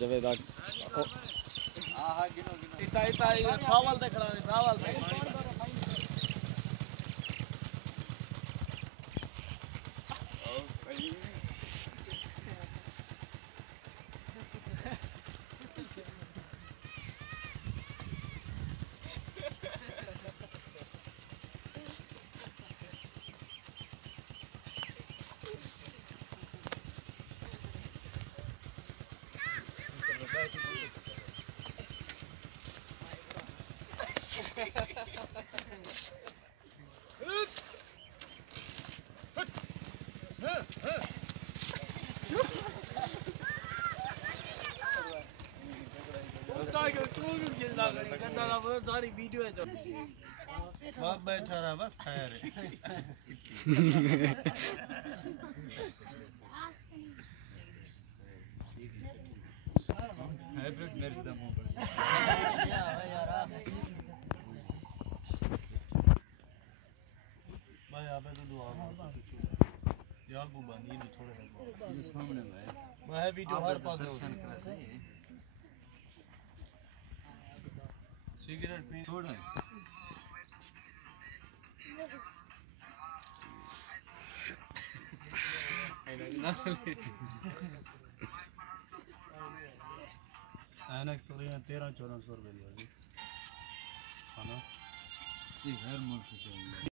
जवेदा हां गिनो इता चावल ते खड़ा चावल ते सारी वीडियो है तो बाप बैठा रहा बस खैर हाइब्रिड मेरे दम हो गया भाई आप तो दुआ यार को बनी नहीं थोड़े ये सामने भाई मैं वीडियो हर पास दर्शन करा सही सिगरेट पी थोड़ा ऐनक तो 13-1400 रुपए दिया जी खाना ये घर मुल्क से